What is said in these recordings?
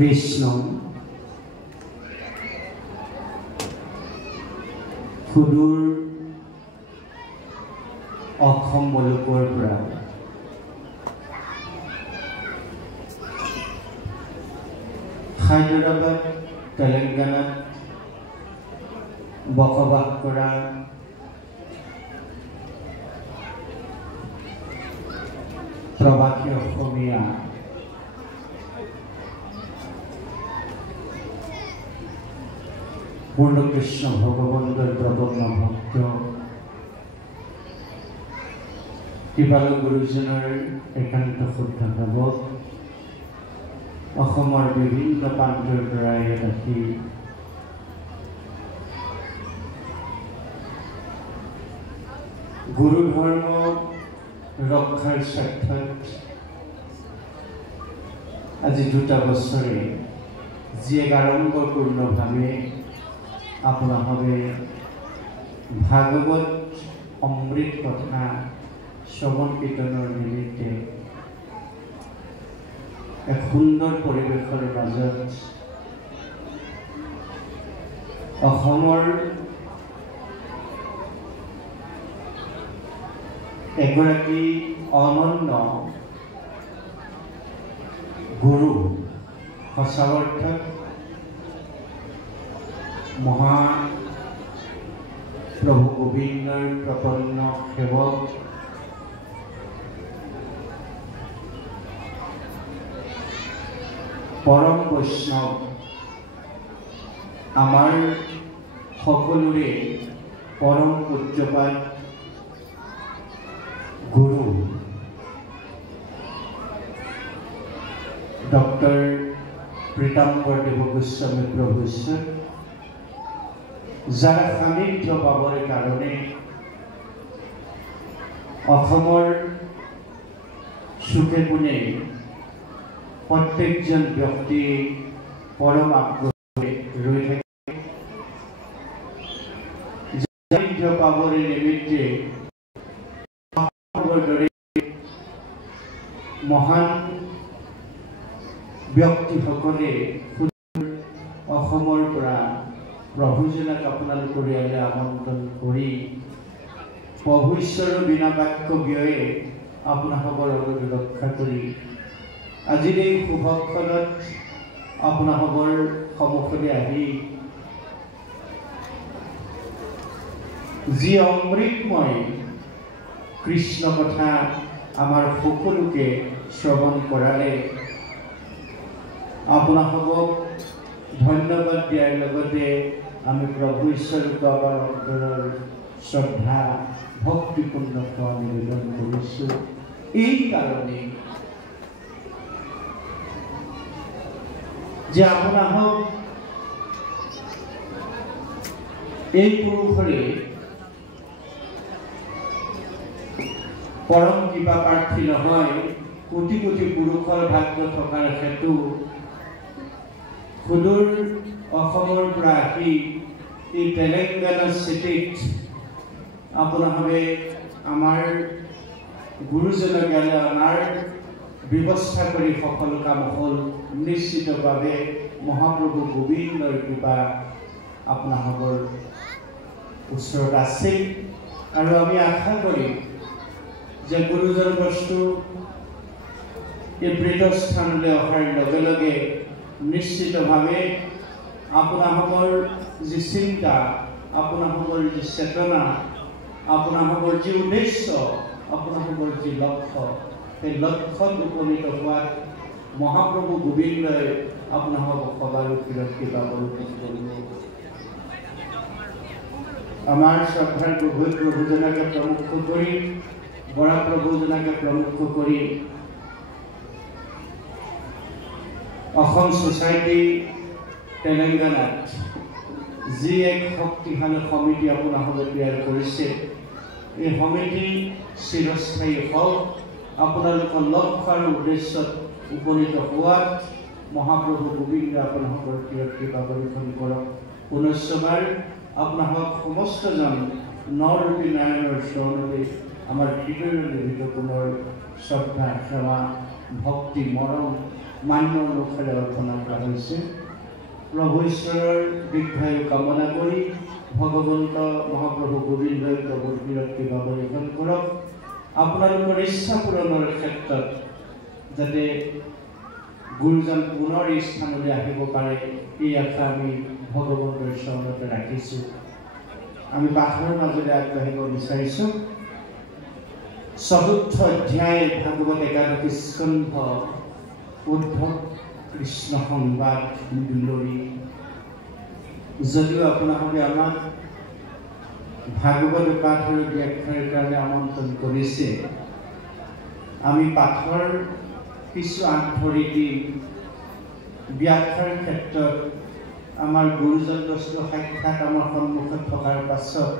কৃষ্ণ সুদূৰ অসম বলুকৰ পৰা হায়দৰাবাদ তেলেংগানাত বসবাস কৰা প্ৰবাসী অসমীয়া পূৰ্ণকৃষ্ণ ভগৱন্তৰ প্ৰপন্ন ভক্ত কৃপালু গুৰুজনৰ একান্ত শুদ্ধ ভাৱক অসমৰ বিভিন্ন প্ৰান্তৰ পৰা ইয়াত আহি গুৰু ধৰ্ম ৰক্ষাৰ স্বাৰ্থত আজি 2টা বছৰে যি এক আড়ম্বৰপূৰ্ণভাৱে আপোনাভাৱে ভাগৱত অমৃত কথা শ্ৰৱণ কীৰ্তনৰ নিমিত্তে এক সুন্দৰ পৰিৱেশৰ মাজত অসমৰ এগৰাকী অনন্য গুৰু সঁচা অৰ্থত মহাপ্ৰভু গোবিন্দৰ প্ৰপন্ন সেৱক পৰম বৈষ্ণৱ আমাৰ সকলোৰে পৰম পূজ্যপাত গুৰু ডক্টৰ প্ৰীতাম্বৰ দেৱ গোস্বামী প্ৰভু যাৰ সান্নিধ্য পাবৰ কাৰণে অসমৰ চুকে কোণে প্ৰত্যেকজন ব্যক্তি পৰম আগ্ৰহে ৰৈ থাকে সান্নিধ্য পাবৰ নিমিত্তে মহান ব্যক্তিসকলে অসমৰ পৰা প্ৰভুজনক আপোনালোকৰ ইয়ালৈ আমন্ত্ৰণ কৰি প্ৰভু ঈশ্বৰৰ বিনা বাক্য ব্যয়ে আপোনালোকৰ লগত ৰক্ষা কৰি আজিৰ এই শুভক্ষণত আপোনালোকৰ সন্মুখলৈ আহি যি অমৃতময় কৃষ্ণ কথা আমাৰ সকলোকে শ্ৰৱণ কৰালে আপোনালোকক ধন্যবাদ দিয়াৰ লগতে আমি প্ৰভু ঈশ্বৰক আমাৰ অন্তৰৰ শ্ৰদ্ধা ভক্তিপূৰ্ণ সেৱা নিবেদন কৰিছোঁ এই কাৰণে যে আপোনালোক এই পুৰুষৰে পৰম কৃপা প্ৰাৰ্থী নহয় কোটি কোটি পুৰুষৰ ভাগ্য থকাৰ হেতু সুদূৰ অসমৰ পৰা আহি এই তেলেংগানা চিটিত আপোনালোকে আমাৰ গুৰুজনক ইয়ালৈ অনাৰ ব্যৱস্থা কৰি সকলো কাম হ'ল নিশ্চিতভাৱে মহাপ্ৰভু গোবিন্দৰ কৃপা আপোনালোকৰ ওচৰত আছিল আৰু আমি আশা কৰিম যে গুৰুজন বস্তু এই পীঠস্থানলৈ অহাৰ লগে লগে নিশ্চিতভাৱে আপোনালোকৰ যি চিন্তা আপোনালোকৰ যি চেতনা আপোনালোকৰ যি উদ্দেশ্য আপোনালোকৰ যি লক্ষ্য সেই লক্ষ্যত উপনীত হোৱাত মহাপ্ৰভু গোবিন্দই আপোনালোকক সদায় কৃপা বৰষুণ কৰিব আমাৰ শ্ৰদ্ধাৰ প্ৰভুজনকে প্ৰমুখ কৰি বৰা প্ৰভুজনকে প্ৰমুখ কৰি অসম সোসাইটি তেলেংগানাত যি এক শক্তিশালী সমিতি আপোনালোকে তৈয়াৰ কৰিছে এই সমিতি চিৰস্থায়ী হওক আপোনালোকৰ লক্ষ্য আৰু উদ্দেশ্যত উপনীত হোৱাত মহাপ্ৰভু গোবিন্দ আপোনালোকৰ কৃপা বৰষুণ কৰক পুনশ্চবাৰ আপোনালোক সমস্তজন নৰূপী নাৰায়ণৰ চৰণলৈ আমাৰ হৃদয়ৰ নিৰ্মিত পুনৰ শ্ৰদ্ধা সেৱা ভক্তি মৰম মান্য অনুসাৰে অৰ্পণা কৰা হৈছে। প্ৰভু ঈশ্বৰৰ দীৰ্ঘায়ু কামনা কৰি ভগৱন্ত মহাপ্ৰভু গোবিন্দই প্ৰভুৰ বীৰত কিবা বৰ্ষণ কৰক। আপোনালোকৰ ইচ্ছা পূৰণৰ ক্ষেত্ৰত যাতে গুৰুজন পুনৰ এই স্থানলৈ আহিব পাৰে, এই আশা আমি ভগৱন্তৰ চৰণতে ৰাখিছোঁ। আমি পাঠৰ মাজেৰে আগবাঢ়িব বিচাৰিছোঁ। চতুৰ্থ অধ্যায় ভাগৱত একাদশী স্কন্ধ উদ্ধৱ কৃষ্ণ সংবাদ দুলৰি। যদিও আপোনালোকে আমাক ভাগৱত পাঠ আৰু ব্যাখ্যাৰ কাৰণে আমন্ত্ৰণ কৰিছে, আমি পাঠৰ কিছু আন্তৰিকী ব্যাখ্যাৰ ক্ষেত্ৰত আমাৰ গুৰুজন বস্তু সাক্ষাৎ আমাৰ সন্মুখত থকাৰ পাছত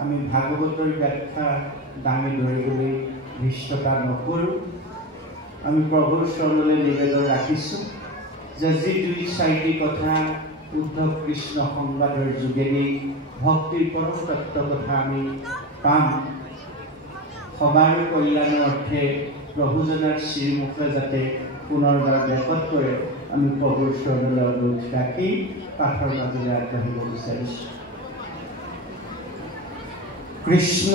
আমি ভাগৱতৰ ব্যাখ্যা দাঙি ধৰিবলৈ ধৃষ্টতা নকৰোঁ। আমি প্ৰভুৰ চৰণলৈ নিবেদন ৰাখিছোঁ যে যি ২-৪টি কথা উদ্ধৱ কৃষ্ণ সংবাদৰ যোগেদি ভক্তিৰ পৰম তত্ত্ব কথা আমি পাম, সবাৰ কল্যাণৰ অৰ্থে প্ৰভুজনাৰ শ্ৰীমুখে যাতে পুনৰবাৰ ব্যাপত কৰে, আমি প্ৰভুৰ চৰণলৈ অনুৰোধ ৰাখি পাঠৰ মাজেৰে আগবাঢ়িব বিচাৰিছোঁ। কৃষ্ণ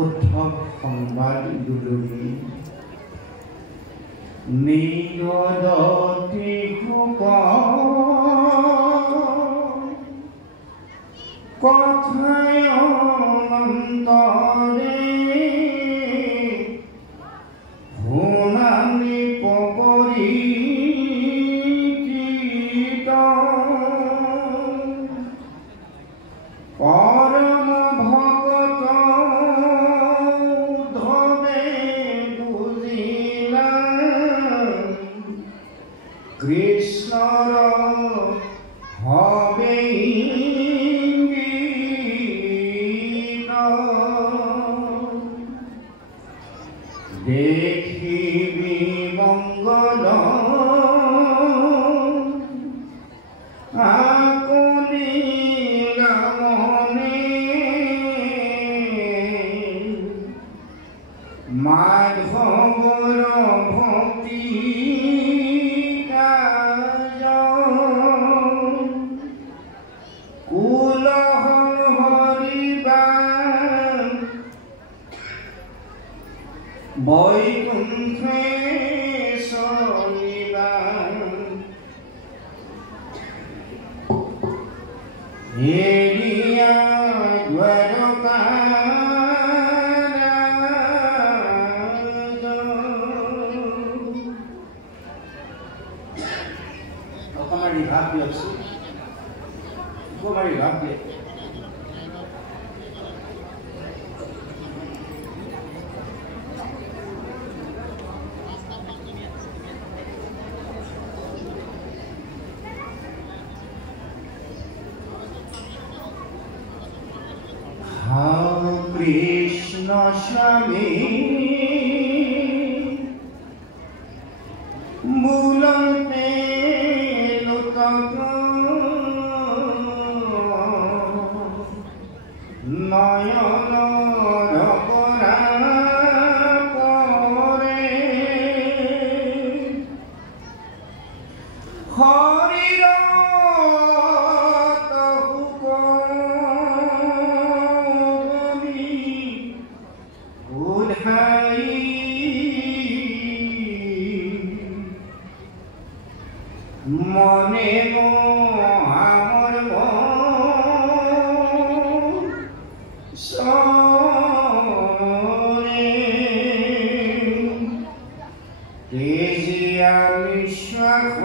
উদ্ধৱ সংবাদ দুলৰি। নিগদতি কথায় অন্তৰে শুনানি পবৰি পৰম ভকত ধবে বুজিলা কৃষ্ণৰ হবে দেখিবি মঙ্গল আপুনি গামনে মাধৱৰ ভক্তি কাজ কুল হৰিবা বৈকুণ্ঠে চলিবা হেৰিয়া দ্বাৰকা অকণমান ৰিভাব দিয়কচোন, অকণমান ৰিভাব দিয়ে। কৃষ্ণ স্বামী বুলতে লোতক নয়নৰ পৰা পৰে হৰিৰ মনে আমাৰ সৰে তেজিয়া বিশ্বাস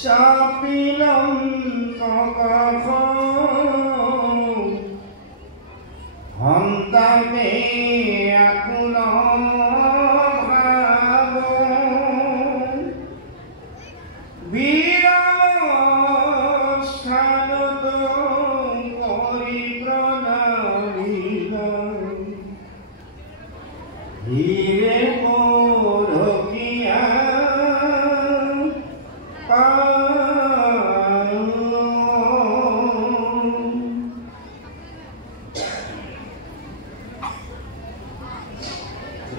সাপিলম কখ হন্তামে আকুল বিৰাম স্থানত পৰিব্ৰ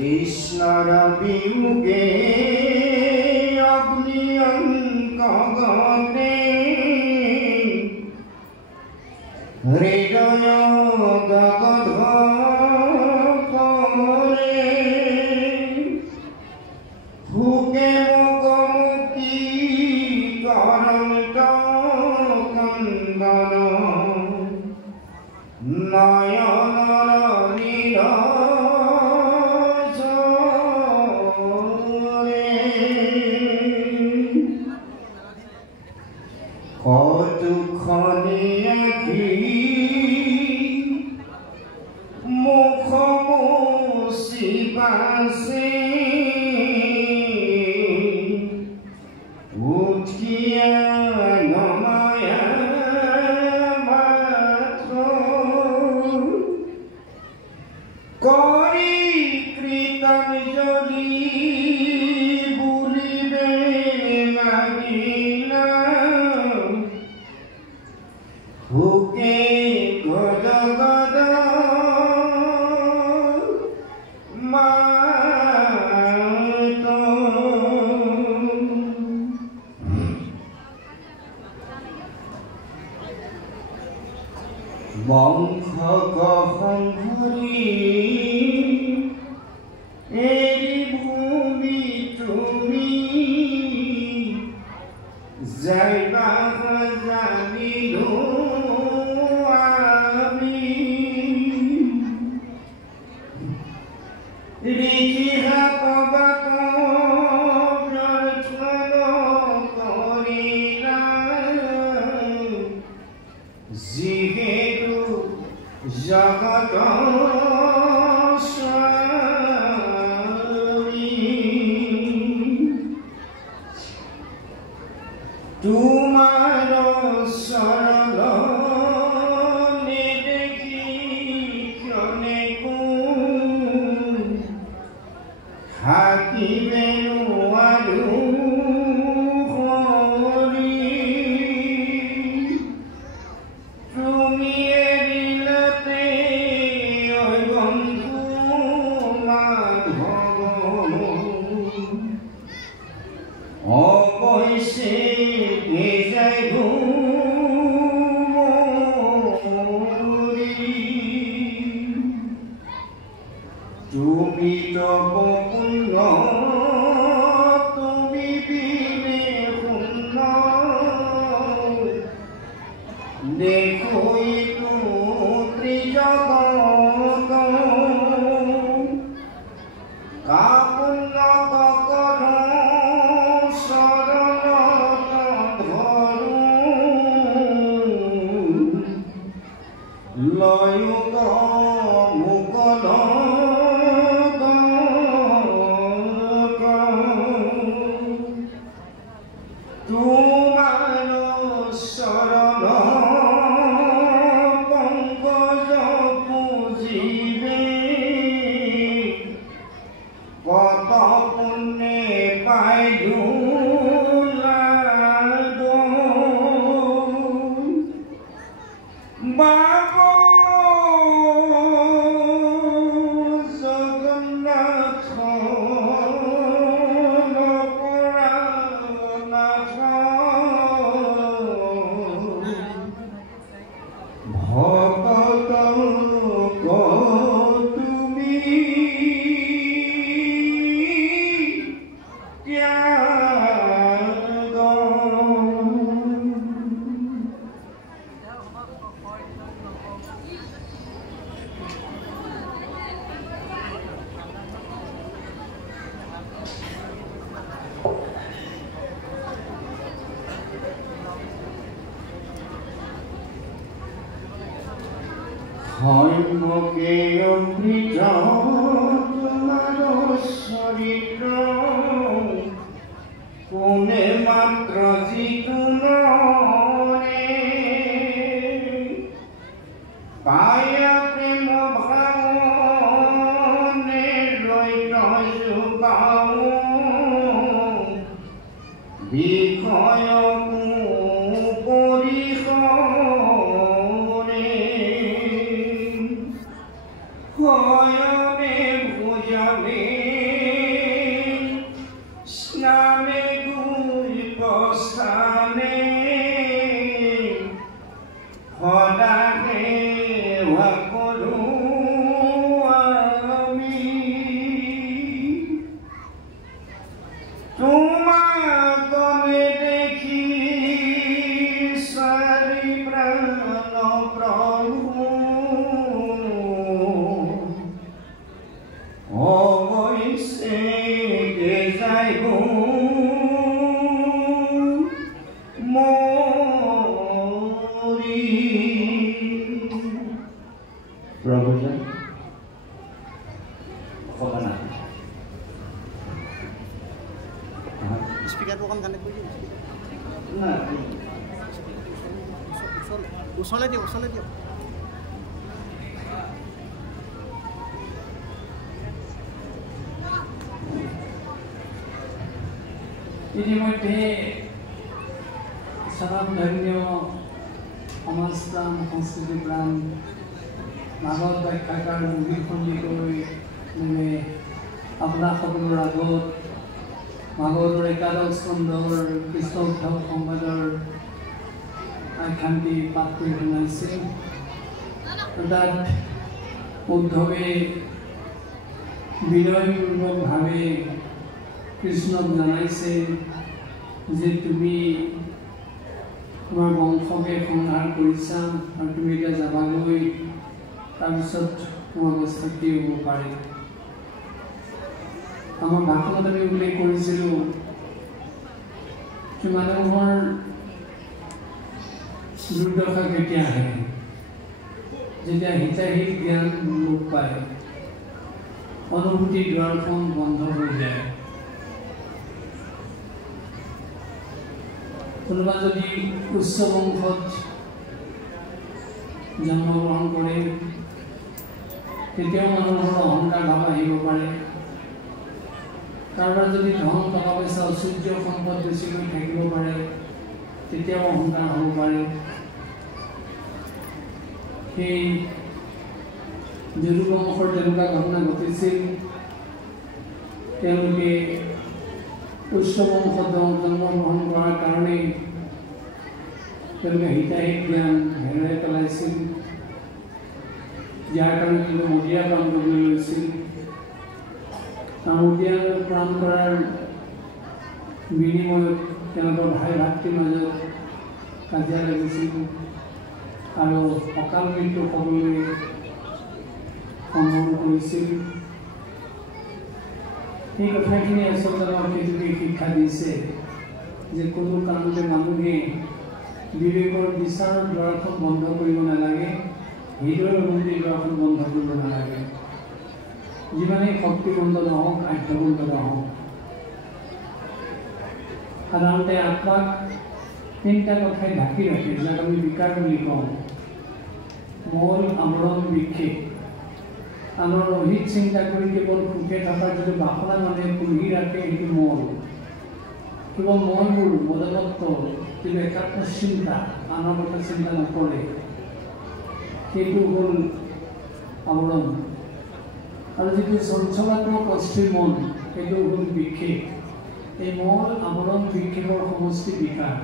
কৃষ্ণৰ বিয়োগে অগ্নি অংকগতে হৃদয় দগধ কৰে ভোগে মুখমুখী কৰন্ত কন্দন নয়নৰ নীৰজৰে কৌতুকখনি আঁকি মুখ মুচি বাছে উঠিয়া নমায়া মাত্ৰ কৰি কৃতাঞ্জলি বুলিবে লাগিলা ভোকে গদ গদ মাত বংশ সংঘৰি এৰি ভূমি তুমি যাইবা জানিলো আমি ঋষিহা কবাক কৰিলা যিহেতু জগত তোমাৰ চৰণে দেখি ক্ষণে থাকিবে নোৱাৰো হৰি তুমি এৰিলতে ঐ বন্ধু মাধৱ অৱশ্যে নিজাই তুমি তপ পুণ্য তুমি বিনে পুণ্য দেখোই তো ত্রিজগত কাপুণ্য ককর শরণত ধরু লয়ুক মুকল তোমার শরণ পঙ্কজ পুজিবে কত পুণ্যে পাইলু লাগ বাবা জগন্নাথ ভকত তুমি ত্যাগ ধর্মকে অমৃত তোমার চরিত্র কোনে মাত্র জিতু নরে পায়া প্রেম ভাবনে রইল যুগাও বিষয় পরিসরে হয়নে ভুজনে সেৱা কৰোঁ আমি তোমাক দেখি চাৰি প্ৰাণ প্ৰভু অৱশ্যে যাইব প্ৰভুজন অকণমান স্পীকাৰটো অকণ কানেক্ট কৰি দিয়ক ওচৰলৈ দিয়ক ইতিমধ্যে স্বভাৱধন্য সমাজপ্ৰাণ সংস্কৃতিপ্ৰাণ ভাগৱত ব্যাখ্যাকাৰ মুগীৰ খণ্ডিকৈ মানে আপোনাৰ সকলোৰ আগত ভাগৱতৰ একাদশ স্কন্ধৰ কৃষ্ণ উদ্ধৱ সংবাদৰ আখ্যানটি পাঠ কৰি শুনাইছিল। তাত উদ্ধৱে বিনয়পূৰ্বকভাৱে কৃষ্ণক জনাইছে যে তুমি তোমাৰ বংশকে সংহাৰ কৰিছা আৰু তুমি এতিয়া যাবাগৈ, তাৰপিছত তোমাৰ অৱস্থা কি হ'ব পাৰে। আমাৰ ভাষণত আমি উল্লেখ কৰিছিলোঁ যে মানুহৰ দুৰ্দশা কেতিয়া আহে, যেতিয়া হিতাহিত জ্ঞান লোপ পায়, অনুভূতিৰ দুৱাৰখন বন্ধ হৈ যায়। কোনোবা যদি উচ্চ বংশত জন্মগ্ৰহণ কৰে তেতিয়াও মানুহৰ অহংকাৰ ভাৱ আহিব পাৰে। কাৰোবাৰ যদি ধন টকা পইচা ঐশ্বৰ্য সম্পদ বেছিকৈ থাকিব পাৰে তেতিয়াও অহংকাৰ হ'ব পাৰে। সেই যদু বংশৰ তেনেকুৱা ঘটনা ঘটিছিল। তেওঁলোকে উচ্চ বংশত জন্মগ্ৰহণ কৰাৰ কাৰণে তেওঁলোকে হিতাহিত জ্ঞান হেৰাই পেলাইছিল, যাৰ কাৰণে তেওঁলোকে মদিয়া প্ৰাণ কৰিবলৈ লৈছিল। মদিয়া প্ৰাণ কৰাৰ বিনিময়ত তেওঁলোকৰ ভাই ভাতৃৰ মাজত কাজিয়া লাগিছিল আৰু অকাল মৃত্যু হ'বলৈ সম্ভৱ কৰিছিল। সেই কথাখিনি আচলতে আমাক সেইটোকে শিক্ষা দিছে যে কোনো কাৰণতে মানুহে বিবেকৰ বিচাৰৰ দুৱাৰখন বন্ধ কৰিব নালাগে, হৃদয়ৰ অনুভূতিৰ দুৱাৰখন বন্ধ কৰিব নালাগে। যিমানেই শক্তিবন্ত নহওক, আধ্যাত্মিক নহওক, সাধাৰণতে আত্মাক তিনিটা কথাই ঢাকি ৰাখে, যাক আমি বিকাৰ বুলি কওঁ। মল, আৱৰণ, বিক্ষেপ। আনৰ অহিত চিন্তা কৰি কেৱল সুখে থকাৰ যিটো বাসনা মানে পুহি ৰাখে, সেইটো মল। কেৱল মনবোৰ মদমত্ত, যিটো একাত্ম চিন্তা, আনৰ কথা চিন্তা নকৰে, সেইটো হ'ল আৱৰণ। আৰু যিটো চঞ্চলাত্মক অস্থিৰ মন, সেইটো হ'ল বিক্ষেপ। এই মল, আৱৰণ, বিক্ষেপৰ সমষ্টি বিকাৰ।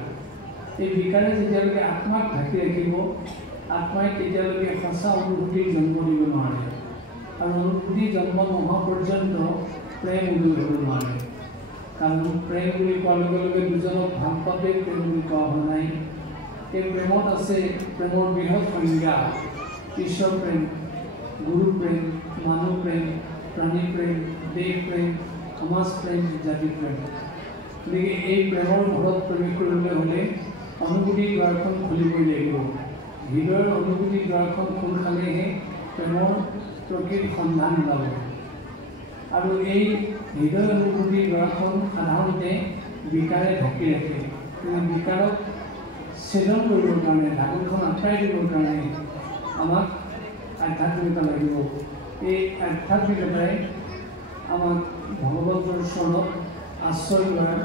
এই বিকাৰে যেতিয়ালৈকে আত্মাক ঢাকি ৰাখিব, আত্মাই তেতিয়ালৈকে সঁচা অনুভূতিৰ জন্ম দিব নোৱাৰে। আৰু অনুভূতি জন্ম নোহোৱা পৰ্যন্ত প্ৰেম উদয় হ'ব নোৱাৰে। কাৰণ প্ৰেম বুলি কোৱাৰ লগে লগে দুজনক ভাল পাতে প্ৰেম বুলি কোৱা হোৱা নাই। এই প্ৰেমত আছে প্ৰেমৰ বৃহৎ সংজ্ঞা: ঈশ্বৰ প্ৰেম, গুৰু প্ৰেম, মানুহ প্ৰেম, প্ৰাণী প্ৰেম, দেশ প্ৰেম, সমাজ প্ৰেম, জাতি প্ৰেম। গতিকে এই প্ৰেমৰ ঘৰত প্ৰৱেশ কৰিবলৈ হ'লে অনুভূতিৰ দুৱাৰখন খুলিবই লাগিব। হৃদয়ৰ অনুভূতিৰ দুৱাৰখন খোল খালেহে প্ৰেমৰ প্ৰকৃত সন্ধান ওলাব। আৰু এই হৃদয় অনুভূতিৰ দুৱাৰখন সাধাৰণতে বিকাৰে ঢাকি ৰাখে। কিন্তু বিকাৰক ছেদন কৰিবৰ কাৰণে, ঢাকনখন আঁতৰাই দিবৰ কাৰণে আমাক আধ্যাত্মিকতা লাগিব। এই আধ্যাত্মিকতাই আমাক ভগৱন্তৰ চৰণত আশ্ৰয় লোৱাৰ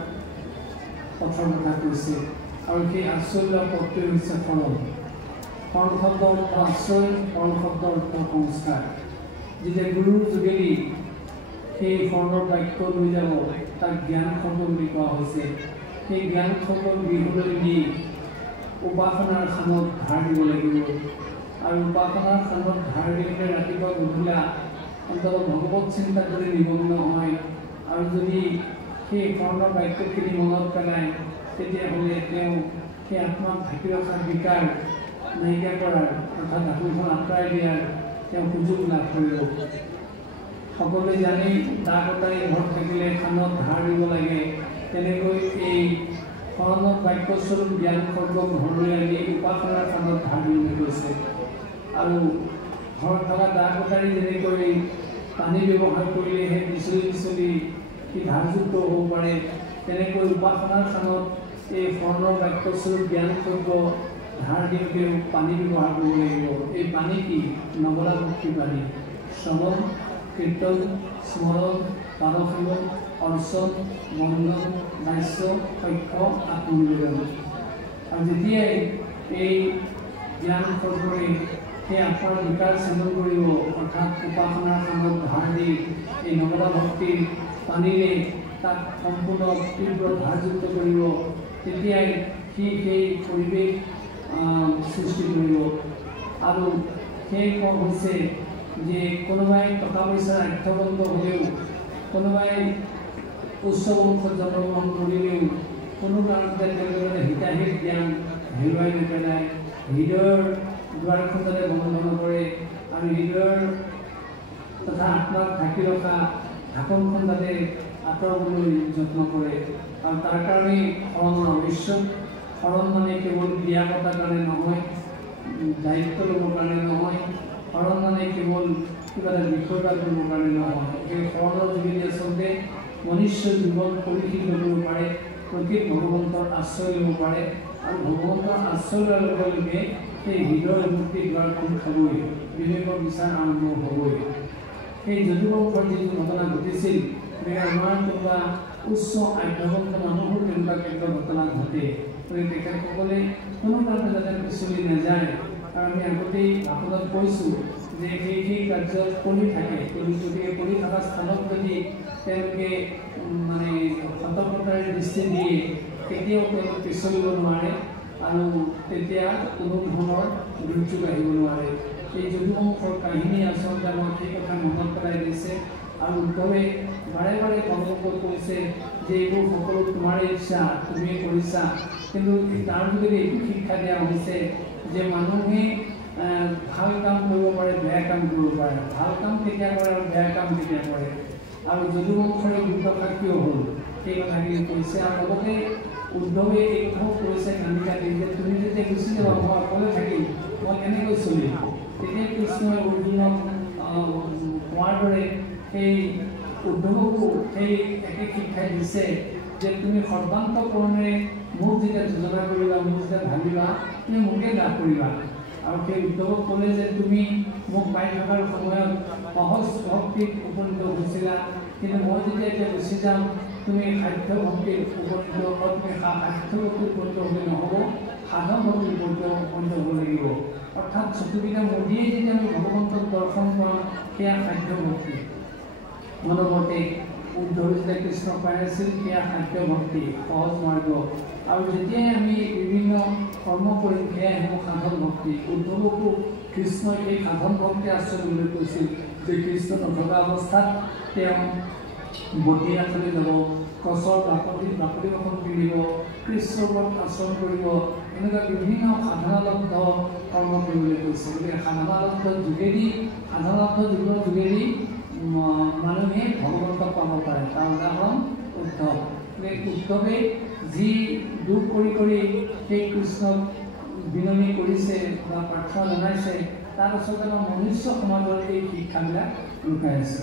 পথৰ কথা কৈছে। আৰু সেই আশ্ৰয় লোৱা পথটোৱে হৈছে শৰণ। শৰণ শব্দৰ অৰ্থ আশ্ৰয়, শৰণ শব্দৰ অৰ্থ সংস্কাৰ। যেতিয়া গুৰুৰ যোগেদি সেই শৰণৰ বাক্য লৈ যাব, তাক জ্ঞান খণ্ড বুলি কোৱা হৈছে। সেই জ্ঞান খণ্ডক গৃহলৈ নি উপাসনাৰ স্থানত ধাৰ দিব লাগিব। আৰু উপাসনাৰ স্থানত ধাৰ দিওঁতে ৰাতিপুৱা গধূলা অন্তত ভগৱত চিন্তা কৰি নিমগ্ন হয় আৰু যদি সেই কৰ্ণৰ বাক্যখিনি মনত পেলায় তেতিয়াহ'লে তেওঁ সেই আত্মাক ঢাকি ৰখাৰ বিকাৰ নাইকিয়া কৰাৰ অৰ্থাৎ আত্মখন আঁতৰাই দিয়াৰ তেওঁ সুযোগ লাভ কৰিব। সকলোৱে জানি দা কটাৰী ঘৰত থাকিলে খানত ধাৰ দিব লাগে, তেনেকৈ এই শৰণত বাক্যস্বৰূপ জ্ঞান খৰ্গক ঘৰলৈ আনি উপাসনাৰ স্থানত ধাৰ দিবলৈ কৈছে। আৰু ঘৰত থকা দা কটাৰী যেনেকৈ পানী ব্যৱহাৰ কৰিলেহে বিচলি বিচলি সি ধাৰযুক্ত হ'ব পাৰে, তেনেকৈ উপাসনাৰ স্থানত এই শৰণৰ বাক্যস্বৰূপ জ্ঞান খৰ্গ ধাৰ দিওঁতেও পানী ব্যৱহাৰ কৰিব লাগিব। এই পানী কি? নবলা ভক্তি পানী। শ্ৰৱণ, কীৰ্তন, স্মৰণ, পাদসেৱন, অৰ্চন, বন্দন, দাস্য, সক্ষ, আত্মনিবেদন। আৰু যেতিয়াই এই জ্ঞান খৰ্গৰে সেই আত্মাৰ বিকাৰ চেতন কৰিব, অৰ্থাৎ উপাসনাৰ স্থানত ধাৰ দি এই নবলা ভক্তিৰ পানীৰে তাক সম্পূৰ্ণ তীব্ৰ ধাৰযুক্ত কৰিব, তেতিয়াই সি সেই পৰিৱেশ সৃষ্টি কৰিব। আৰু সেই কম হৈছে যে কোনোবাই টকা পইচাৰ আৰ্থবন্ত হ'লেও, কোনোবাই উচ্চ বংশত জন্মগ্ৰহণ কৰিলেও কোনো কাৰণতে তেওঁলোকে হিতাহিত জ্ঞান হেৰুৱাই নেপেলায়, হৃদয়ৰ দুৱাৰখন যাতে বন্ধ নকৰে আৰু হৃদয়ৰ তথা আত্মাক ঢাকি ৰখা ঢাকনখন যাতে আঁতৰাবলৈ যত্ন কৰে। আৰু তাৰ কাৰণেই শৰণৰ আৱশ্যক। শৰণ মানে কেৱল বিয়া পতাৰ কাৰণে নহয়, দায়িত্ব ল'বৰ কাৰণে নহয়, শৰণ মানে কেৱল কিবা এটা বিষয়তা কৰিবৰ কাৰণে নহয়। এই শৰণৰ যোগেদি আচলতে মনুষ্য জীৱন পৰিশীল কৰিব পাৰে, প্ৰকৃত ভগৱন্তৰ আশ্ৰয় ল'ব পাৰে আৰু ভগৱন্তৰ আশ্ৰয় লোৱাৰ লগে লগে সেই হৃদয়ৰ মুক্তি দুৱাৰখন খাবই, বিবেকৰ বিচাৰ আৰম্ভ হ'বই। সেই যদুবংশৰ যিটো ঘটনা ঘটিছিল, গতিকে আমাৰ কোনোবা উচ্চ আধ্যবন্ত মানুহৰ তেনেকুৱা ক্ষেত্ৰত ঘটনা ঘটে, গতিকে তেখেতসকলে কোনো কাৰণে যাতে পিছলি নাযায়। আৰু আমি আগতেই ভাষণত কৈছোঁ যে সেই কাৰ্যত কৰি থাকে, গতিকে কৰি থকা স্থানত যদি তেওঁলোকে মানে সতৰ্কতাৰে দৃষ্টি দিয়ে, কেতিয়াও তেওঁলোক পিছলিব নোৱাৰে আৰু তেতিয়া কোনো ধৰণৰ দুৰ্যোগ আহিব নোৱাৰে। এই যদুবংশৰ কাহিনী আচলতে আমাক সেই কথা মনত পেলাই দিছে। আৰু উদ্ধৱে বাৰে বাৰে ভগৱন্তক কৈছে যে এইবোৰ সকলো তোমাৰে ইচ্ছা, তুমিয়ে কৰিছা, কিন্তু তাৰ যোগেদি এইটো শিক্ষা দিয়া হৈছে যে মানুহে ভাল কাম কৰিব পাৰে, বেয়া কাম কৰিব পাৰে, ভাল কাম কেতিয়া কৰে আৰু বেয়া কাম কেতিয়া কৰে। আৰু যদুবংশৰে দুৰ্দশা কিয় হ'ল সেই কথাখিনি কৈছে। আৰু লগতে উদ্ধৱে এই কথাও কৈছে কান্দি কান্দি যে তুমি যেতিয়া গুচি যাবা, মই অকলে থাকিম, মই কেনেকৈ চলিম। তেতিয়া কৃষ্ণই অৰ্জুনক কোৱাৰ দৰে সেই উদ্ধৱকো সেই একে শিক্ষাই দিছে যে তুমি সৰ্বান্তকৰণেৰে মোক যেতিয়া যোজনা কৰিবা, মোক যেতিয়া ভাবিবা, তুমি মোকে লাভ কৰিবা। আৰু সেই উদ্ধৱক ক'লে যে তুমি মোক পাই থকাৰ সময়ত সহজ ভক্তিত উপনীত হৈছিলা, কিন্তু মই যেতিয়া এতিয়া গুচি যাম, তুমি সাধ্য ভক্তিত উপনীত হ'ব, তুমি সাধ্য ভক্তিত উপনীত হ'লে নহ'ব, সাধন ভক্তিত উপনীত হ'ব লাগিব। অৰ্থাৎ চকুকেইটা মুদিয়ে যেতিয়া আমি ভগৱন্তক দৰ্শন পাওঁ, সেয়া সাধ্য ভক্তি। মনোমতে উদ্ধৱ যেতিয়া কৃষ্ণক পাই আছিল, সেয়া সাধ্য ভক্তি, সহজ মাৰ্গ। আৰু যেতিয়াই আমি বিভিন্ন কৰ্ম কৰিম, সেয়াই হ'ব সাধন ভক্তি। উদ্ধৱকো কৃষ্ণই এই সাধন ভক্তি আশ্ৰয় বুলি কৈছিল যে কৃষ্ণ নথকা অৱস্থাত তেওঁ বতী ৰাখলৈ যাব, গছৰ বাকলি এখন কিনিব, কৃষ্ণৰ ওপৰত আচৰণ কৰিব, এনেকুৱা বিভিন্ন সাধনালব্ধ কৰ্ম কৰিবলৈ কৈছে। গতিকে সাধনালব্ধ যোগেদি, সাধনালব্ধ যুগৰ যোগেদি মানুহে ভগৱন্তক পাব পাৰে। তাৰ উদাহৰণ উদ্ধৱ। উদ্ধৱে যি দুখ কৰি কৰি সেই কৃষ্ণক বিননি কৰিছে বা প্ৰাৰ্থনা জনাইছে, তাত আচলতে আমাৰ মনুষ্য সমাজৰ এই শিক্ষাবিলাক লুকাই আছে।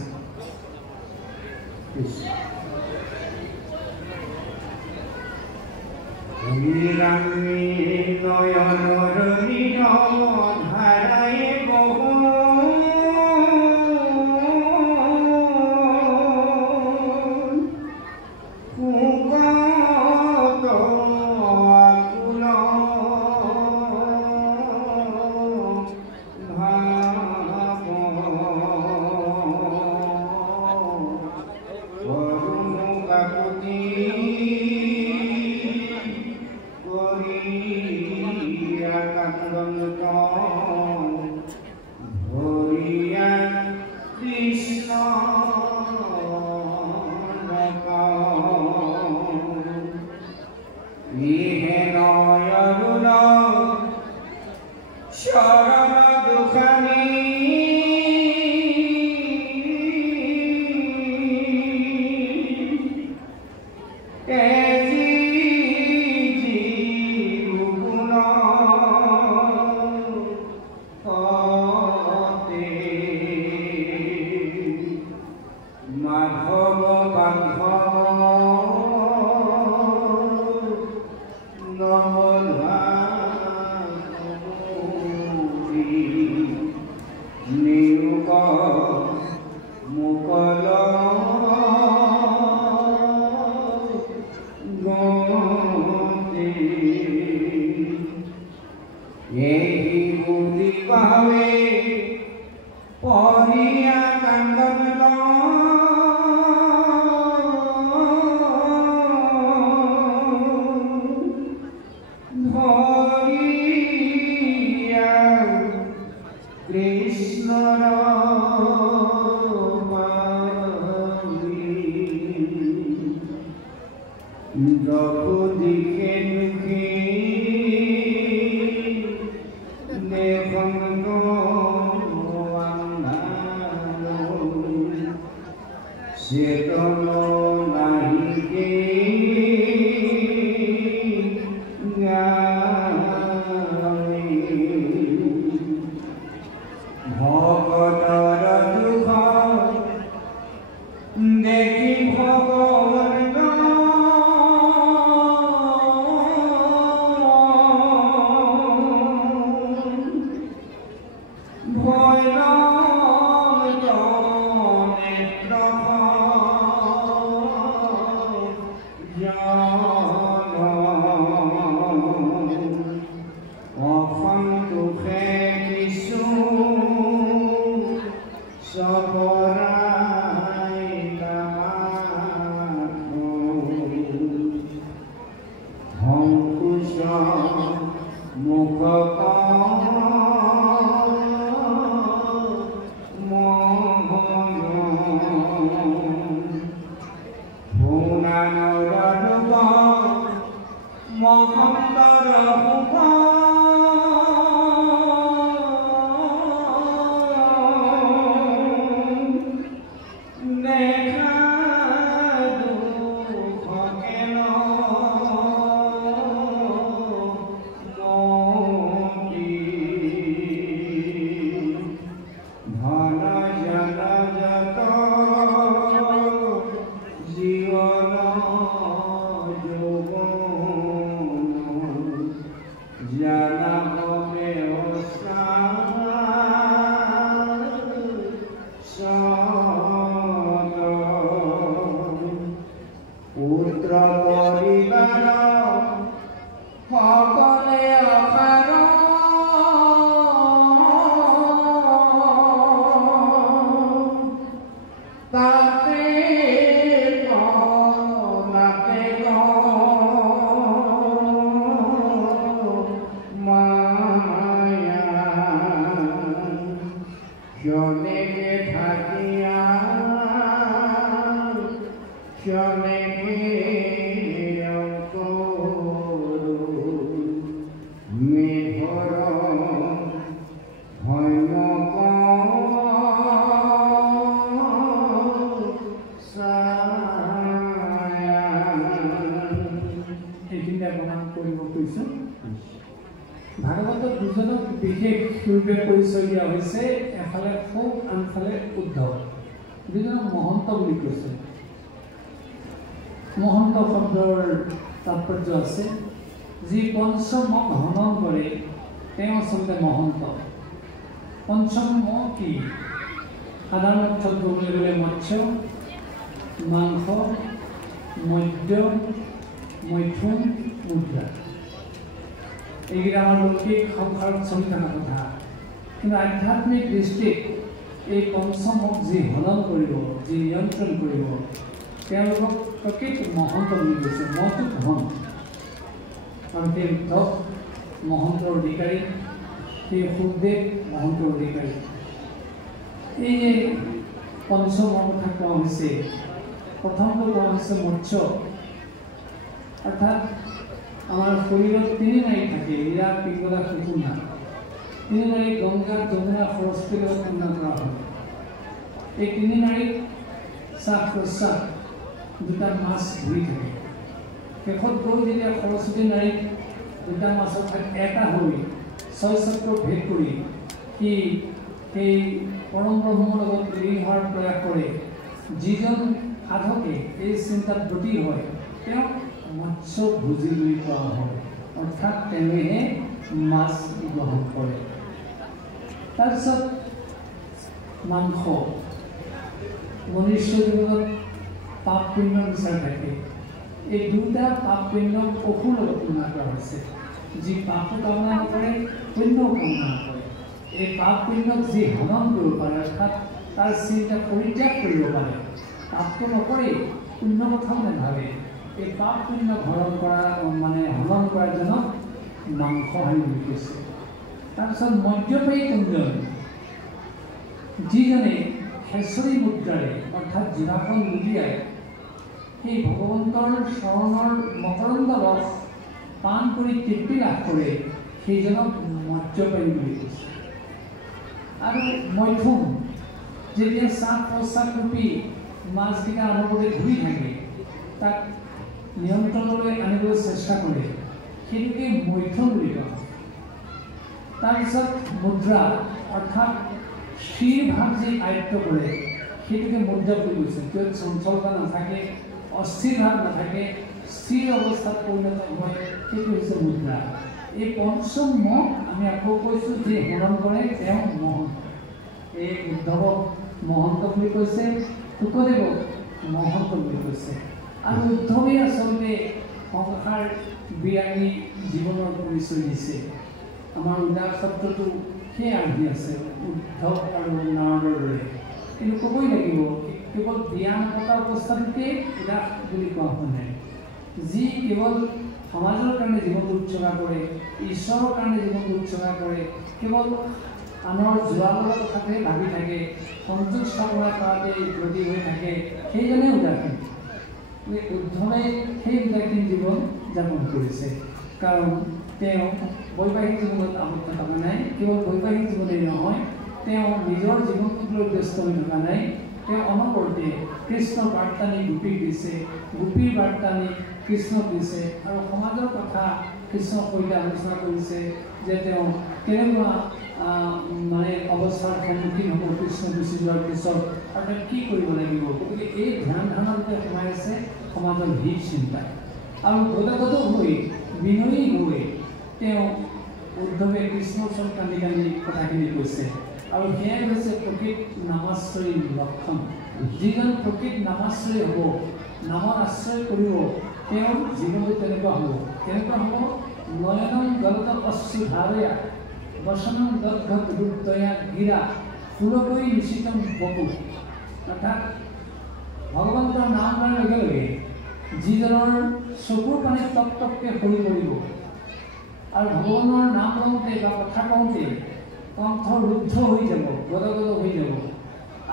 তিৰুক মুকল গতি এই বুদ্ধি পাৱে পৰিয়া কান্দন ধৰিয়া কৃষ্ণৰ দিশে দুখে চেতন নাহিকে ভগতৰ দুখ দেখি ভগৱান ভাগৱতত দুজনক বিশেষ ৰূপে পৰিচয় দিয়া হৈছে, এফালে ফোক আনফালে উদ্ধৱ। দুজনক মহন্ত বুলি কৈছে। মহন্ত শব্দৰ তাৎপৰ্য আছে, যি পঞ্চমক হনন কৰে তেওঁ আচলতে মহন্ত। পঞ্চম কি? সাধাৰণ অৰ্থত ক'বলৈ গ'লে মৎস্য, মাংস, মদ্য, মৈথুন, মুদ্ৰা। এইকেইটা আমাৰ লৌকিক সংসাৰত চলি থকা কথা, কিন্তু আধ্যাত্মিক দৃষ্টিত এই পঞ্চমক যি হনন কৰিব, যি নিয়ন্ত্ৰণ কৰিব, তেওঁলোকক প্ৰকৃত মহন্ত বুলি কৈছে। মহটো ধন, কাৰণ সেই উদ্ধৱ মহন্তৰ অধিকাৰী, সেই সুখদেৱ মহন্তৰ অধিকাৰী। এই যে পঞ্চমৰ কথা কোৱা হৈছে, প্ৰথমটো কোৱা হৈছে মৎস্য, অৰ্থাৎ আমাৰ শৰীৰত তিনি নাৰী থাকে, হীৰা, পিংগলা, সুষুম্না। তিনি নাৰী গংগা, যমুনা, সৰস্বতীৰ লগত তুলনা কৰা হয়। এই তিনি নাৰীত শ্বাস প্ৰশ্বাস দুটা মাছ ঘূৰি থাকে। শেষত গৈ যেতিয়া সৰস্বতী নাৰীক দুটা মাছৰ ঠাইত এটা হৈ ছয় চক্ৰ ভেদ কৰি সি সেই পৰম ব্ৰহ্মৰ লগত লীন হোৱাৰ প্ৰয়াস কৰে, যিজন সাধকে এই চিন্তাত ব্ৰতী হয় তেওঁক মৎস্য ভোজী বুলি কোৱা হয়, অৰ্থাৎ তেওঁহে মাছ গ্ৰহণ কৰে। তাৰপিছত মাংস মনুষ্য জীৱনত পাপ পুণ্য বিচাৰ থাকে। এই দুটা পাপ পুণ্য পশুৰ লগত তুলনা কৰা হৈছে। যি পাপো কামনা নকৰে, পুণ্যও কামনা নকৰে। এই পাপ পুণ্যক যি হনন কৰিব পাৰে, অৰ্থাৎ তাৰ চিন্তা পৰিত্যাগ কৰিব পাৰে, পাপটো নকৰে, পুণ্য কথাও নাভাবে, এই পাপ পুণ্য হৰণ কৰা হনন কৰাজনক মাংসহাৰী বুলি কৈছে। তাৰপিছত মদ্যপায়ী কুঞ্জন, যিজনে খেচৰি মুদ্ৰাৰে অৰ্থাৎ জিভাখন লুটিয়াই সেই ভগৱন্তৰ চৰণৰ মকৰন্দ ৰস পান কৰি তৃপ্তি লাভ কৰে, সেইজনক মদ্যপায়ী বুলি কৈছে। আৰু মৈথুন, যেতিয়া শ্বাস প্ৰশ্বাস ৰূপী মাছকেইটা অনবৰতে ঘূৰি থাকে, তাক নিয়ন্ত্ৰণলৈ আনিবলৈ চেষ্টা কৰে, সেইটোকে মৈথুন বুলি কয়। তাৰপিছত মুদ্ৰা, অৰ্থাৎ স্থিৰ ভাৱ যি আয়ত্ব কৰে, সেইটোকে মুদ্ৰা বুলি কৈছে। য'ত চঞ্চলতা নাথাকে, অস্থিৰ ভাৱ নাথাকে, স্থিৰ অৱস্থাত পৰিণত হয়, সেইটো হৈছে মুদ্ৰা। এই পঞ্চম মহ আমি আকৌ কৈছোঁ, যে হৰণ কৰে তেওঁ মহন্ত। এই উদ্ধৱক মহন্ত বুলি কৈছে, শুকদেৱক মহন্ত বুলি কৈছে। আৰু উদ্ধৱে আচলতে সংসাৰ বিৰাগী জীৱনৰ পৰিচয় দিছে। আমাৰ উদাস সত্ৰটো সেই আহি আছে উদ্ধৱ আৰু নাৰদৰ দৰে। কিন্তু ক'বই লাগিব, কেৱল বিয়া নপতা অৱস্থাটোকে উদাস বুলি কোৱা হোৱা নাই। যি কেৱল সমাজৰ কাৰণে জীৱনটো উৎসৰ্গা কৰে, ঈশ্বৰৰ কাৰণে জীৱনটো উৎসৰ্গা কৰে, কেৱল আনৰ যোৱা লোৱা কথাতে ভাবি থাকে, সংযোগ স্থাপনা কৰাতে ব্ৰতী হৈ থাকে, সেইজনে উদাসীন। উদ্ধৱে সেই উদাসীন জীৱন যাপন কৰিছে, কাৰণ তেওঁ বৈবাহিক জীৱনত আবদ্ধ থকা নাই। কেৱল বৈবাহিক জীৱনেই নহয়, তেওঁ নিজৰ জীৱনটোক লৈ ব্যস্ত হৈ থকা নাই। তেওঁ অনবৰতে কৃষ্ণৰ বাৰ্তানি গোপীক দিছে, গোপীৰ বাৰ্তানি কৃষ্ণক দিছে, আৰু সমাজৰ কথা কৃষ্ণৰ সৈতে আলোচনা কৰিছে, যে তেওঁ কেনেকুৱা অৱস্থাৰ সন্মুখীন হ'ব কৃষ্ণ গুচি যোৱাৰ পিছত, আৰু তেওঁ কি কৰিব লাগিব। গতিকে এই ধ্যান ধাৰণাতে সোমাই আছে সমাজৰ হিত চিন্তা। আৰু গদগদ হৈ বিনয়ী হৈ তেওঁ উদ্ধৱে কৃষ্ণৰ ওচৰত কান্দি কান্দি কথাখিনি কৈছে। আৰু সেয়াই হৈছে প্ৰকৃত নামাশ্ৰয়ী লক্ষণ। যিজন প্ৰকৃত নামাশ্ৰয়ী হ'ব, নামৰ আশ্ৰয় কৰিব, তেওঁৰ জীৱনটো তেনেকুৱা হ'ব। কেনেকুৱা হ'ব? নয়নম গলত অশ্ৰুধাৰয়া বচনম দগ্ধ দুৰ্দয়া গিৰা সুৰকৈ নিশ্চিতম বকু। অৰ্থাৎ ভগৱন্তৰ নাম লোৱাৰ লগে লগে যিজনৰ চকুৰ পানী টপ টপকৈ সৰি পৰিব, আৰু ভগৱানৰ নাম লওঁতে বা কথা কওঁতে কণ্ঠ ৰুদ্ধ হৈ যাব, গদগদ হৈ যাব,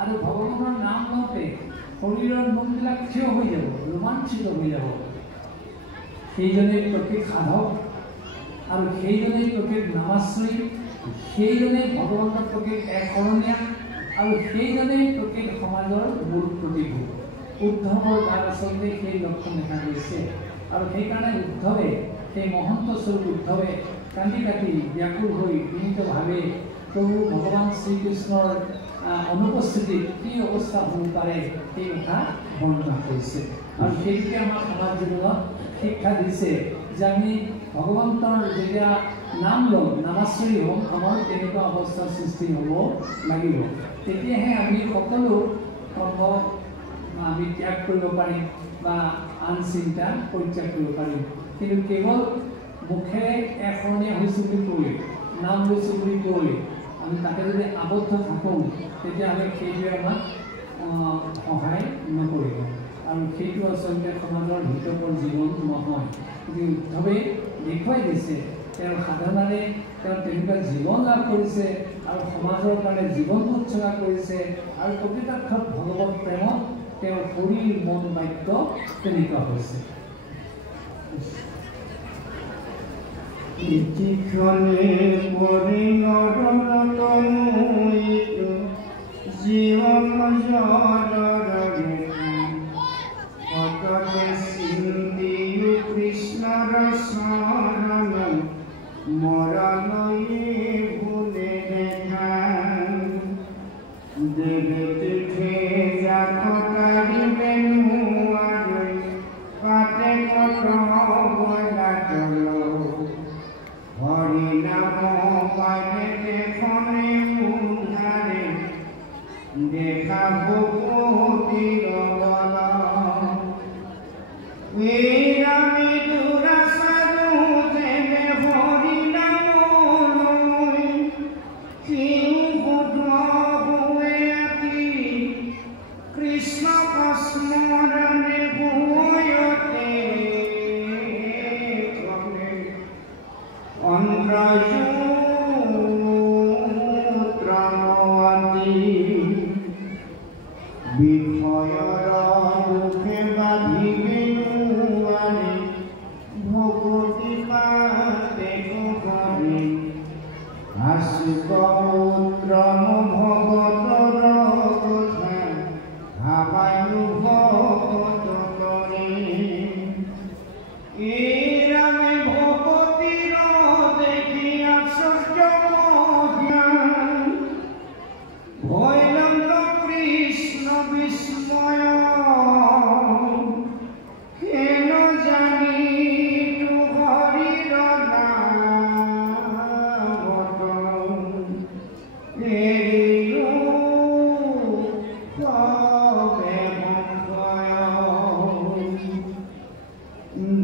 আৰু ভগৱানৰ নাম লওঁতে শৰীৰৰ নোমবিলাক থিয় হৈ যাব, ৰোমাঞ্চিত হৈ যাব, সেইজনেই প্ৰকৃত সাধক, আৰু সেইজনেই প্ৰকৃত নামাশ্ৰয়ী, সেইজনেই ভগৱানৰ প্ৰকৃত একশৰণীয়া, আৰু সেইজনেই প্ৰকৃত সমাজৰ মূল প্ৰতিভূ। উদ্ধৱৰ গাত আচলতে সেই লক্ষণ দেখা গৈছে। আৰু সেইকাৰণে উদ্ধৱে, সেই মহন্ত স্বৰূপ উদ্ধৱে কান্দি কাটি ব্যাকুল হৈ বিনীতভাৱে প্ৰভু ভগৱান শ্ৰীকৃষ্ণৰ অনুপস্থিতিত কি অৱস্থা হ'ব পাৰে সেই কথা বৰ্ণনা কৰিছে। আৰু সেইটোকে আমাৰ সমাজ জীৱনত শিক্ষা দিছে, যে আমি ভগৱন্তৰ যেতিয়া নাম ল'ম, নামাশ্ৰয়ী হ'ম, আমাৰ তেনেকুৱা অৱস্থাৰ সৃষ্টি হ'ব লাগিব। তেতিয়াহে আমি সকলো কৰ্ম আমি ত্যাগ কৰিব পাৰিম বা আন চিন্তা পৰিত্যাগ কৰিব পাৰিম। কিন্তু কেৱল মুখেৰে একশৰণীয়া হৈছোঁ বুলি কৈ, নাম লৈছোঁ বুলি কৈ আমি তাতে যদি আবদ্ধ থাকোঁ, তেতিয়াহ'লে সেইটোৱে আমাক সহায় নকৰিব, আৰু সেইটো আচলতে সমাজৰ হিতকৰ জীৱন নহয়। গতিকে উদ্ধৱে দেখুৱাই দিছে, তেওঁৰ সাধনাৰে তেওঁ তেনেকুৱা জীৱন লাভ কৰিছে, আৰু সমাজৰ কাৰণে জীৱনটো উৎসৰ্গা কৰিছে, আৰু প্ৰকৃতাৰ্থত ভগৱত প্ৰেমত তেওঁৰ শৰীৰ মন বাক্য তেনেকুৱা হৈছে। ইতিক্ষণে পৰিণত জীৱন ভকতে চিন্তিও কৃষ্ণৰ শৰণ মৰণয়ে ভুলে দেখা দেৱে তীৰ্থে জাতকাৰিবে নোৱাৰে পাতে কত বলাতল হৰি নাম পালে দেখনে উদ্ধাৰে দেখাবো কোটির বলা আমি দুরা সাধু দেবে হরি নাম কৃষ্ণ কসমরণে ভূয়তে অন্ধ্রযুত্রমতি বিভয়র মুখে বাঁধিবে নুয়ারে ভগতি পাতে করি আসুদ্রম ভগতর কথা ভাবানুভূত করে এরামে ভগতির দেখি আশ্চর্য ভৈরঙ্গ কৃষ্ণ বিস্ময় কেন জানি তু হরির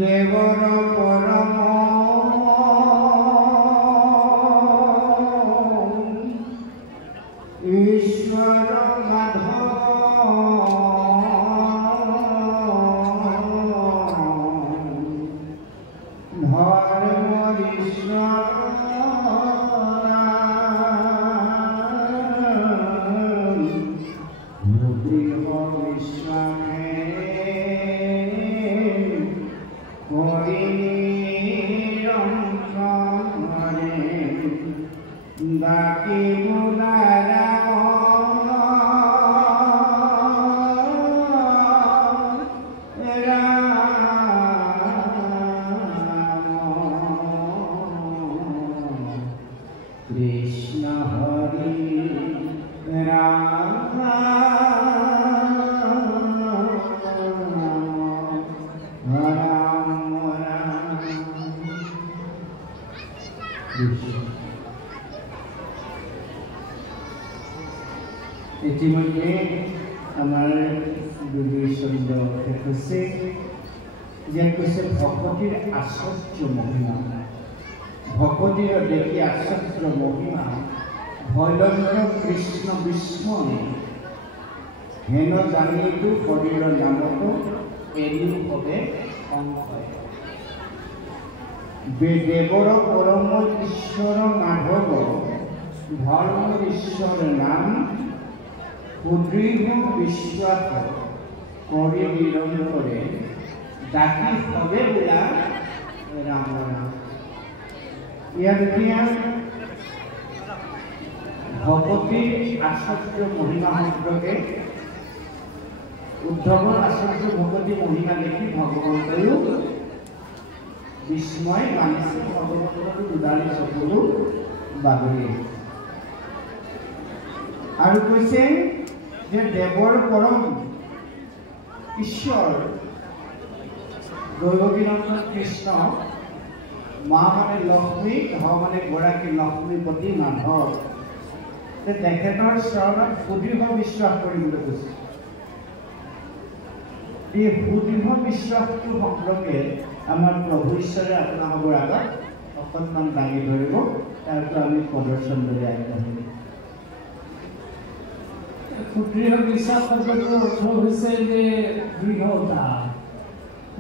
দেবর পরম ঈশ্বর মাধব ধর্ম ঈশ্বর বাকি বুলারা কৃষ্ণ হরি রাম ইতিমধ্যে আমার দুই শব্দ শেষ হৈছে ইয়াত কৈছে ভকতিৰ আশ্চৰ্য মহিমা ভকতিৰ দেখি আশ্চৰ্য মহিমা ভৈৰৱৰ কৃষ্ণ বিস্ময় হেন জানিতো শৰীৰৰ নামতো এৰিও হবে সংশয় দেৱৰ পৰম ঈশ্বৰ মাধৱ ধৰ্ম ঈশ্বৰ নাম সুদৃঢ় বিশ্বাস কৰি নিৰন্তৰে ডাকি হবে বোলা ৰাম নাম ইয়াত এতিয়া ভকতিৰ আশ্চৰ্য মহিমা সম্পৰ্কে উদ্ধৱৰ আশ্চৰ্য ভকতি মহিমা দেখি ভগৱন্তয়ো বিস্ময় মানিছে ভগৱন্তৰো দুদালি চকুলো বাগৰি আৰু কৈছে যে দেৱৰ পৰম ঈশ্বৰ দৈৱকীনন্দন কৃষ্ণ মা মানে লক্ষ্মী ধ মানে গৰাকী লক্ষ্মীপতি মাধৱ তেখেতৰ চৰণত সুদৃঢ় বিশ্বাস কৰিবলৈ কৈছে এই সুদৃঢ় বিশ্বাসটো সম্পৰ্কে আমাৰ প্ৰভু ঈশ্বৰে আপোনালোকৰ আগত অকণমান দাঙি ধৰিব তাৰপৰা আমি প্ৰদৰ্শন কৰি আগবাঢ়িম সুদৃঢ় বিশ্বাস শব্দটোৰ অৰ্থ হৈছে যে দৃঢ়তা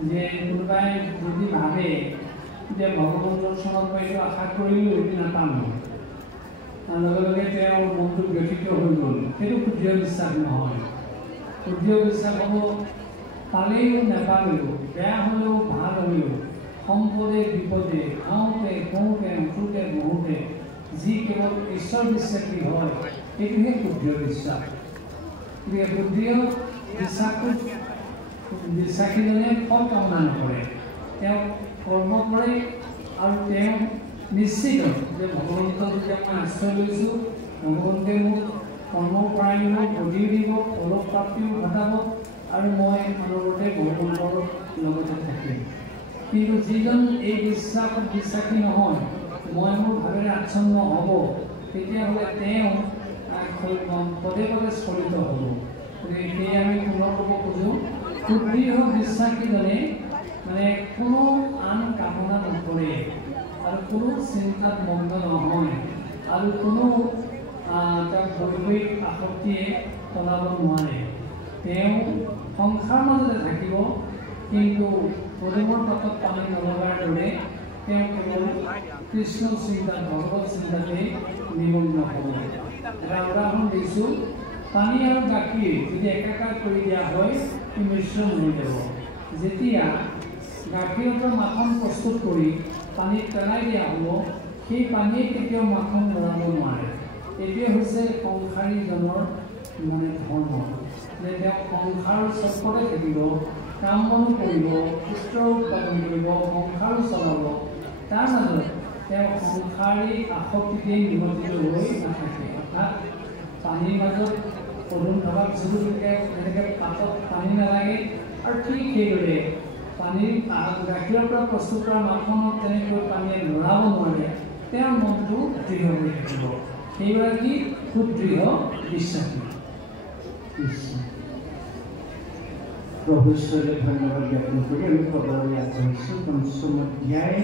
যে কোনোবাই যদি ভাবে যে ভগৱন্তৰ চৰণত মই এইটো আশা কৰিলোঁ এদিন নাপাম তাৰ লগে লগে তেওঁৰ মনটো ব্যথিত হৈ গ'ল সেইটো সুদৃঢ় বিশ্বাস নহয় সুদৃঢ় বিশ্বাস হ'ব পালেও নাপালেও বেয়া হ'লেও ভাল হ'লেও সম্পদে বিপদে খাওঁতে কওঁতে উঠোঁতে বহোঁতে যি কেৱল ঈশ্বৰ বিশ্বাসী হয় সেইটোহে সুদৃঢ় বিশ্বাস গতিকে সুদৃঢ় বিশ্বাসটোত বিশ্বাসীজনে ফল কামনা নকৰে তেওঁ কৰ্ম কৰে আৰু তেওঁ নিশ্চিত যে ভগৱন্তক যেতিয়া মই আশ্ৰয় লৈছোঁ ভগৱন্তে মোক কৰ্মৰ পৰাই মোক গঢ়ি দিব ফলপ্ৰাপ্তিও ঘটাব আৰু মই অনবৰতে ভগৱন্তৰ লগতে থাকিম কিন্তু যিজন এই বিশ্বাসত বিশ্বাসী নহয় মই মোৰ ভাৱেৰে আচ্ছন্ন হ'ব তেতিয়াহ'লে তেওঁ পদে পদে স্খলিত হ'ব। গতিকে আমি পুনৰ ক'ব খোজোঁ, সুদৃঢ় বিশ্বাসীজনে মানে কোনো আন কামনা নকৰে আৰু কোনো চিন্তাত মগ্ন নহয় আৰু কোনো তাৰ বৈবাহিক আসক্তিয়ে চলাব নোৱাৰে। তেওঁ সংসাৰ মাজতে থাকিব, কিন্তু পদুমৰ পাতত পানী নলগাৰ দৰে তেওঁ কেৱল কৃষ্ণ চিন্তা ভগৱত চিন্তাতে নিমগ্ন হ'ব। এটা উদাহৰণ দিছোঁ, পানী আৰু গাখীৰ যদি একাকাৰ কৰি দিয়া হয় ই মিশ্ৰণ হৈ যাব। যেতিয়া গাখীৰৰ পৰা মাখন প্ৰস্তুত কৰি পানীত পেলাই দিয়া হ'ব, সেই পানীয়ে কেতিয়াও মাখন লৰাব নোৱাৰে। এইটোৱে হৈছে সংসাৰীজনৰ মানে ধৰ্ম, যে তেওঁ সংসাৰ চক্ৰতে থাকিব, কাম বনো কৰিব, পুত্ৰ উৎপাদন কৰিব, সংসাৰো চলাব। তাৰ মাজত তেওঁ সংসাৰী আসক্তিতেই নিমজ্জিত হৈ নাথাকে। অৰ্থাৎ পানীৰ মাজত পদুম থকা যিটোলৈকে যেনেকৈ পাতত পানী নালাগে, আৰু ঠিক সেইদৰে পানীৰ গাখীৰৰ পৰা প্ৰস্তুত কৰা মাখনত তেনেকৈ পানীয়ে লৰাব নোৱাৰে, তেওঁৰ মনটো দৃঢ় হৈ থাকিব। সেইগৰাকী সুদৃঢ় বিশ্বাসী। প্ৰভু ঈশ্বৰলৈ ধন্যবাদ জ্ঞাপন কৰি আমি পদলৈ আগবাঢ়িছোঁ। পঞ্চম অধ্যায়